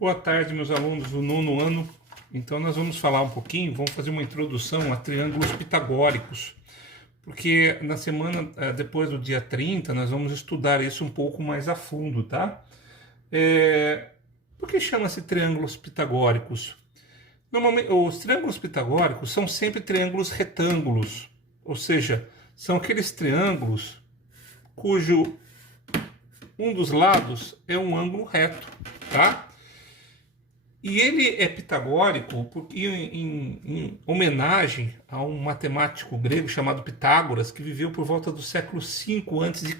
Boa tarde, meus alunos do nono ano. Então nós vamos falar um pouquinho, vamos fazer uma introdução a triângulos pitagóricos, porque na semana depois do dia 30 nós vamos estudar isso um pouco mais a fundo, tá? Por que chama-se triângulos pitagóricos? Normalmente, os triângulos pitagóricos são sempre triângulos retângulos, ou seja, são aqueles triângulos cujo um dos lados é um ângulo reto, tá? E ele é pitagórico porque, em homenagem a um matemático grego chamado Pitágoras, que viveu por volta do século V a.C.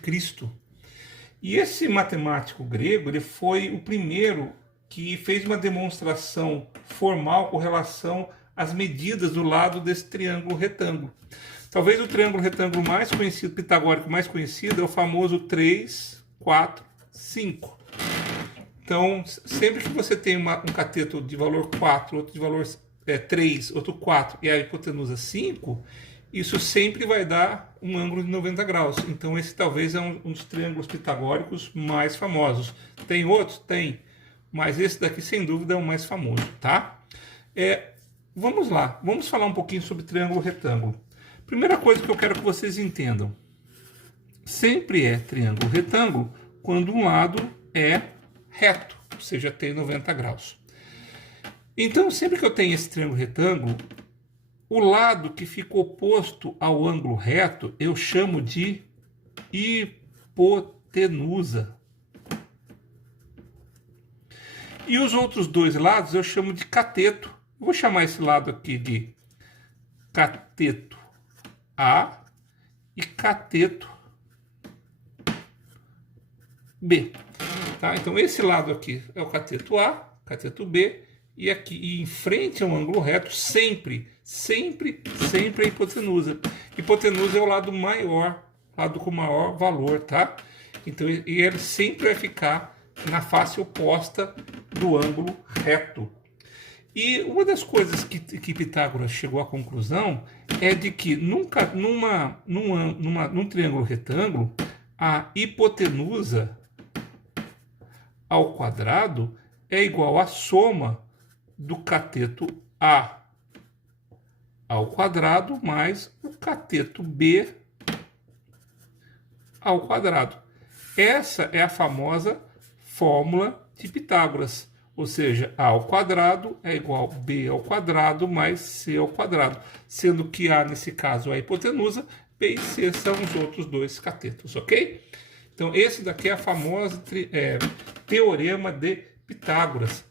E esse matemático grego ele foi o primeiro que fez uma demonstração formal com relação às medidas do lado desse triângulo retângulo. Talvez o triângulo retângulo mais conhecido, pitagórico mais conhecido, é o famoso 3, 4, 5. Então, sempre que você tem um cateto de valor 4, outro de valor 3, outro 4 e a hipotenusa 5, isso sempre vai dar um ângulo de 90 graus. Então, esse talvez é um dos triângulos pitagóricos mais famosos. Tem outros? Tem. Mas esse daqui, sem dúvida, é o mais famoso, tá? Vamos lá. Vamos falar um pouquinho sobre triângulo retângulo. Primeira coisa que eu quero que vocês entendam. Sempre é triângulo retângulo quando um lado é reto, ou seja, tem 90 graus. Então, sempre que eu tenho esse triângulo retângulo, o lado que fica oposto ao ângulo reto, eu chamo de hipotenusa. E os outros dois lados eu chamo de cateto. Vou chamar esse lado aqui de cateto A e cateto B. Tá? Então, esse lado aqui é o cateto A, cateto B, e aqui em frente ao ângulo reto, sempre a hipotenusa. Hipotenusa é o lado maior, lado com maior valor, tá? Então, e ele sempre vai ficar na face oposta do ângulo reto. E uma das coisas que Pitágoras chegou à conclusão é de que num triângulo retângulo, a hipotenusa ao quadrado é igual à soma do cateto A ao quadrado mais o cateto B ao quadrado. Essa é a famosa fórmula de Pitágoras, ou seja, A ao quadrado é igual a B ao quadrado mais C ao quadrado, sendo que A, nesse caso, é a hipotenusa, B e C são os outros dois catetos, ok? Então, esse daqui é a famosa teorema de Pitágoras.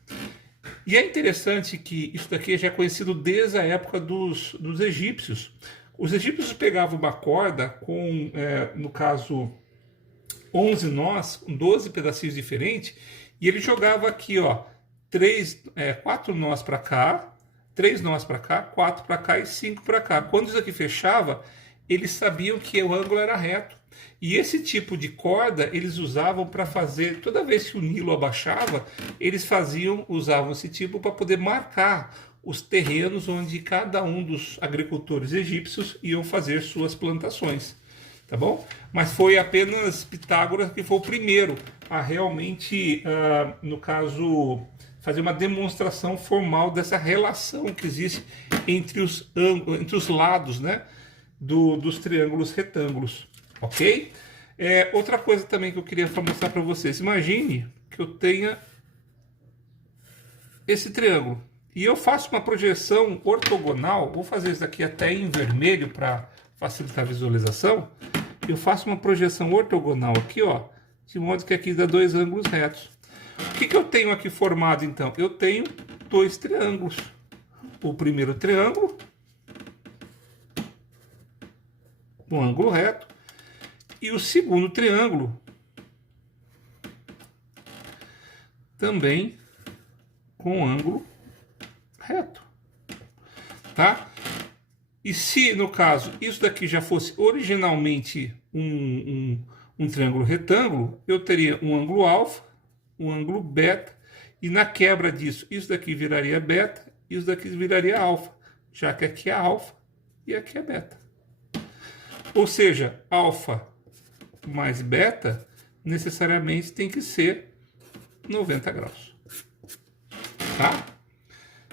E é interessante que isso daqui já é conhecido desde a época dos egípcios. Os egípcios pegavam uma corda com, no caso, 11 nós, 12 pedacinhos diferentes, e ele jogava aqui, ó, 4 nós para cá, 3 nós para cá, 4 para cá e 5 para cá. Quando isso aqui fechava, eles sabiam que o ângulo era reto. E esse tipo de corda eles usavam para fazer, toda vez que o Nilo abaixava, eles usavam esse tipo para poder marcar os terrenos onde cada um dos agricultores egípcios iam fazer suas plantações, tá bom? Mas foi apenas Pitágoras que foi o primeiro a realmente, no caso, fazer uma demonstração formal dessa relação que existe entre os lados, né, dos triângulos retângulos. Ok? Outra coisa também que eu queria mostrar para vocês. Imagine que eu tenha esse triângulo e eu faço uma projeção ortogonal. Vou fazer isso daqui até em vermelho para facilitar a visualização. Eu faço uma projeção ortogonal aqui, ó, de modo que aqui dá dois ângulos retos. O que eu tenho aqui formado então? Eu tenho dois triângulos. O primeiro triângulo, um ângulo reto. E o segundo triângulo também com ângulo reto, tá? E se, no caso, isso daqui já fosse originalmente um triângulo retângulo, eu teria um ângulo alfa, um ângulo beta, e na quebra disso, isso daqui viraria beta, e isso daqui viraria alfa, já que aqui é alfa e aqui é beta. Ou seja, alfa mais beta necessariamente tem que ser 90 graus. tá?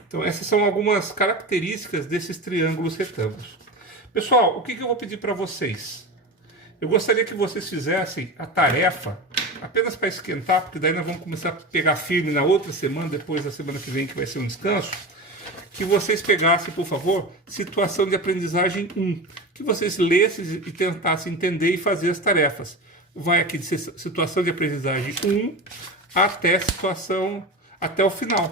Então essas são algumas características desses triângulos retângulos. Pessoal, o que eu vou pedir para vocês? Eu gostaria que vocês fizessem a tarefa apenas para esquentar, porque daí nós vamos começar a pegar firme na outra semana, depois da semana que vem, que vai ser um descanso. Que vocês pegassem, por favor, situação de aprendizagem 1. Que vocês lessem e tentassem entender e fazer as tarefas. Vai aqui de situação de aprendizagem 1 até o final,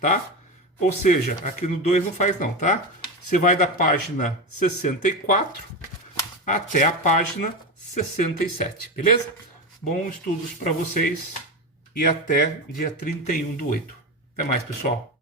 tá? Ou seja, aqui no 2 não faz não, tá? Você vai da página 64 até a página 67, beleza? Bons estudos para vocês e até dia 31/8. Até mais, pessoal.